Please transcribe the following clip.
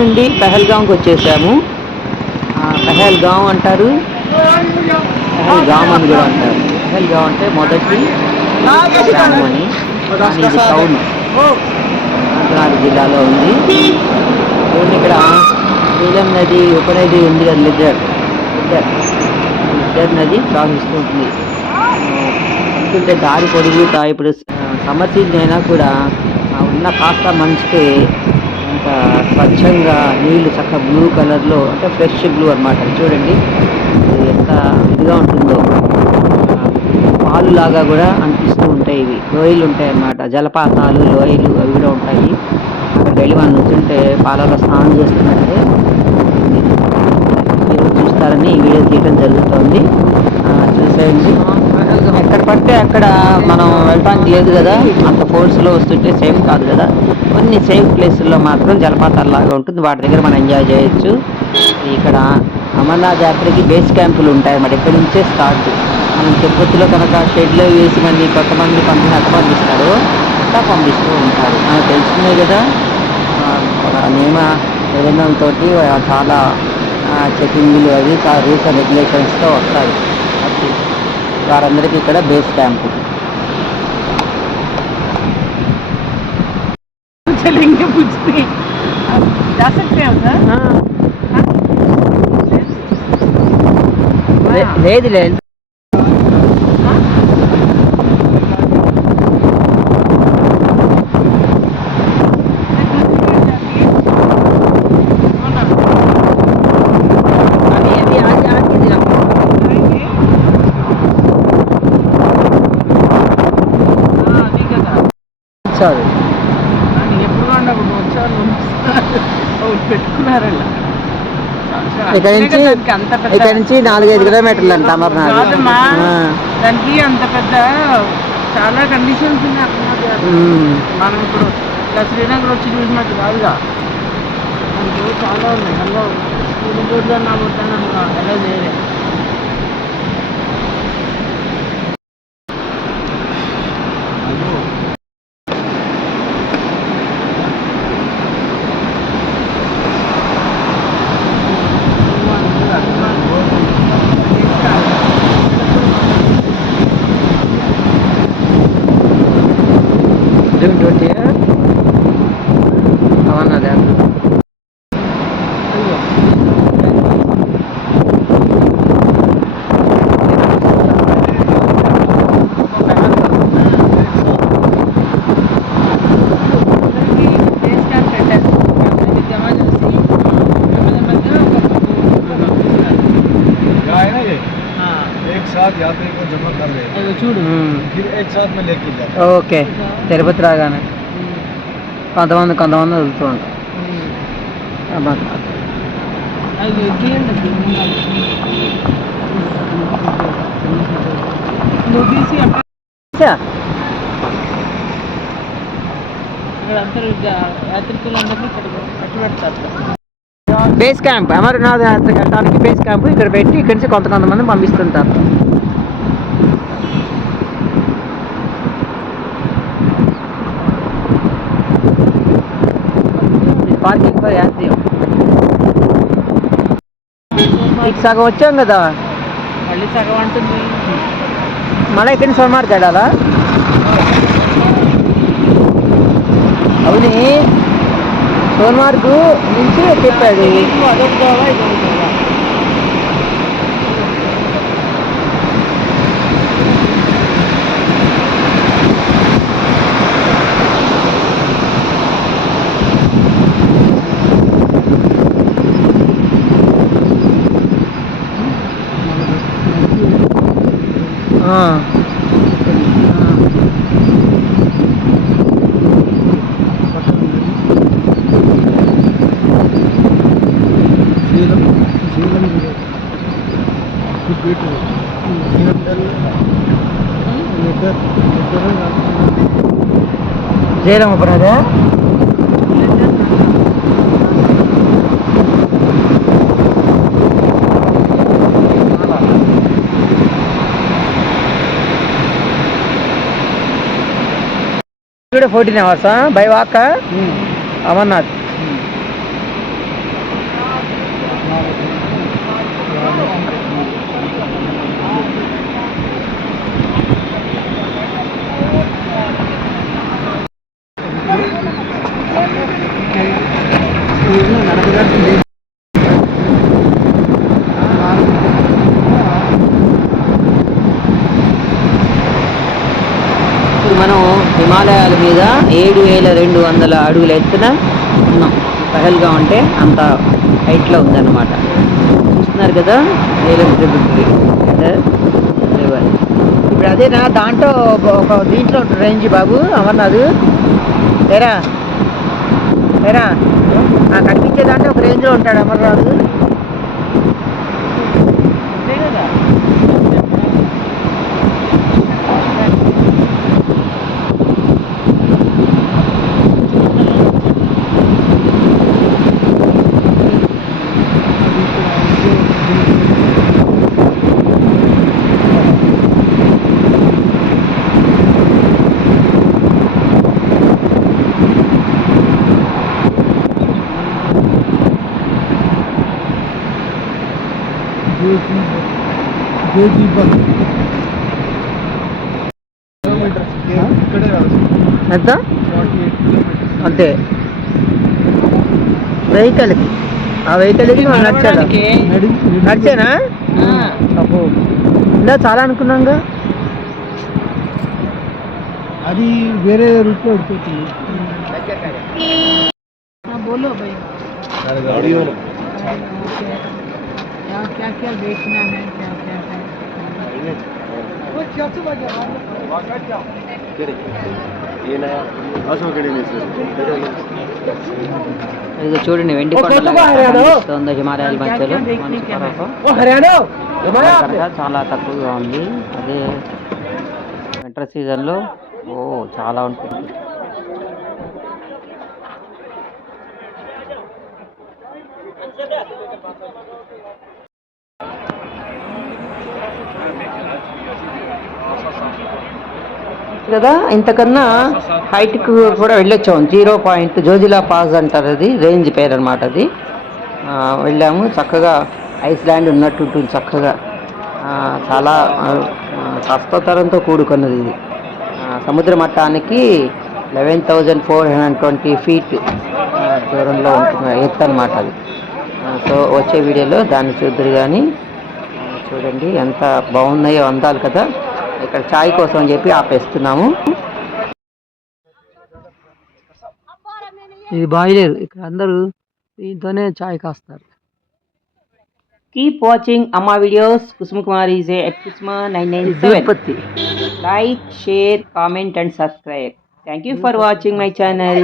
నుండి పెహల్గాంకి వచ్చేసాము. పెహల్గాం అంటారు. పెహల్గాం అని కూడా అంటారు. పెహల్గాం అంటే మొదటి గ్రామం అని ఇది టౌన్. అనంతనాగ్ జిల్లాలో ఉంది. చూడండి ఇక్కడ. నీలం నది ఉపనది ఉంది కదా లిద్దర్ లిద్దర్ లిద్దర్ నది ప్రవహిస్తుంటుంది ఉంటుంది. దారి పొడుగుతా ఇప్పుడు సమ్మర్ సీజన్ అయినా కూడా ఉన్న కాస్త మంచుకి స్వచ్ఛంగా నీళ్ళు చక్కగా బ్లూ కలర్లో అంటే ఫ్రెష్ బ్లూ అన్నమాట. చూడండి. ఇది ఎంత ఇదిగా ఉంటుందో. పాలు లాగా కూడా అనిపిస్తూ ఉంటాయి ఇవి. లోయలు ఉంటాయి అన్నమాట. జలపాతాలు లోయలు అవి కూడా ఉంటాయి. అక్కడికి వెళ్ళి మనం నుంచుంటే పాలలో స్నానం చేస్తున్నట్టే మీరు చూస్తారని ఈ వీడియో తీయడం జరుగుతుంది. చూసేయండి. ఎక్కడ పడితే అక్కడ మనం వెళ్ళడానికి లేదు కదా. అంత ఫోర్స్లో వస్తుంటే సేఫ్ కాదు కదా. కొన్ని సేఫ్ ప్లేసుల్లో మాత్రం జలపాతాలు లాగా ఉంటుంది. వాటి దగ్గర మనం ఎంజాయ్ చేయొచ్చు. ఇక్కడ అమర్నాథ్ యాత్రకి బేస్ క్యాంపులు ఉంటాయి అన్నమాట ఇక్కడి నుంచే స్టార్ట్ మనం తిరుపతిలో కనుక షెడ్లో వేసి మంది కొంతమంది పంపిణీ అట్ట పంపిస్తారు. అట్లా పంపిస్తూ ఉంటారు. మనకు తెలుసుకునే కదా. ఒక నియమ నిబంధనలతోటి చాలా చెకింగ్లు అవి చాలా రూల్స్ అండ్ రెగ్యులేషన్స్తో వస్తాయి. వారందరికీ ఇక్కడ బేస్ క్యాంపు चलेंगे पूछते जा सकते हैं उधर లే- లేదు లేదు ఇక్కడ నుంచి దానికి అంత పెద్ద ఇక్కడ నుంచి నాలుగైదు కిలోమీటర్లు అంట అమర్నాథ్. దానికి అంత పెద్ద చాలా కండిషన్స్ ఉన్నాయి అక్కడ ఉమ్. మనం ఇప్పుడు శ్రీనగర్ వచ్చి చూసినట్టు కాదుగా. చాలా ఉన్నాయి. అలా స్కూల్ బోర్డులో నా బోర్డు ఎలా చేయలే एक साथ यात्री को जमा कर रहे हैं చూడు ఉమ్. फिर एक साथ में लेके जाते ఓకే తిరుపతి రాగానే కొంతమంది కొంతమంది వదులుతూ ఉంటారు అమర్నాథ్ అది ఎక్కియండి నువ్వు తీసి అక్కడ చా, అక్కడ అందరూ యాత్రికులందరినీ ఇక్కడ కట్టి పెడతారు బేస్ క్యాంప్ అమర్నాథ్ యాత్రకి వెళ్ళడానికి బేస్ క్యాంప్ ఇక్కడ పెట్టి ఇక్కడి నుంచి కొంత కొంతమంది పంపిస్తుంటారు. పార్కింగ్ ఫర్ యాత్రి ఇటు సగం వచ్చాం కదా. మళ్ళీ సగం అంటుంది. మళ్ళీ ఇక్కడి సోమవారం తేడాలా అవుని. సోమవారకు నుంచి చెప్పాడు. பீட்ரூட் ஜெயராம பண்ணாரு ஃபோர்டீன் ஹவர்ஸா பை வாக்கா. அமர்நாத். మీద ఏడు వేల రెండు వందల అడుగుల ఎత్తున ఉన్నాం పహల్గా ఉంటే అంత హైట్లో ఉందన్నమాట. చూస్తున్నారు కదా నీలం రివర్ ఇప్పుడు అదేనా దాంట్లో ఒక- ఒక దీంట్లో ఉంటుంది రేంజ్ బాబు అమర్నాథ్. ఏరా ఏరా కనిపించే దాంట్లో ఒక రేంజ్లో ఉంటాడు అమర్నాథ్ అంతే కదా ఇక్కడే కాదు ఎంత ఫార్టీ ఎయిట్ కిలోమీటర్స్ అంతే వెహికల్కి ఆ వెహికల్కి మనం నడిచాడు నడిచేనా అబ్బో ఇందా చాలా అనుకున్నాంగా అది వేరే రూట్లో ఉడిపోతుంది बोलो भाई ఆడియో क्या क्या क्या देखना है क्या ఇది చూడండి వెండి కొండ హిమాలయాల మధ్యలో చాలా తక్కువగా ఉంది. అదే వింటర్ సీజన్లో ఓ చాలా ఉంటుంది కదా? ఇంతకన్నా హైట్కి కూడా వెళ్ళొచ్చాం. జీరో పాయింట్ జోజిలా పాస్ అంటారు అది రేంజ్ పేరు అనమాట అది వెళ్ళాము. చక్కగా ఐస్లాండ్ ఉన్నట్టు ఉంటుంది చక్కగా. చాలా కష్టతరంతో కూడుకున్నది ఇది. సముద్ర మట్టానికి eleven thousand four hundred twenty feet దూరంలో ఉంటుంది. ఎత్తు అనమాట అది. సో వచ్చే వీడియోలో దాన్ని చూద్దరు కానీ చూడండి ఎంత బాగున్నాయో అందాలి కదా. ఇక్కడ చాయ్ కోసం అని చెప్పి ఆపేస్తున్నాము. ఇది బాయిలేరు ఇక్కడ అందరూ దీంతోనే చాయ్ కాస్తారు. కీప్ వాచింగ్ అమ్మా videos Kusuma Kumar is at Kusuma nine nine ఉత్పత్తి like share comment and subscribe. Thank you for watching my channel.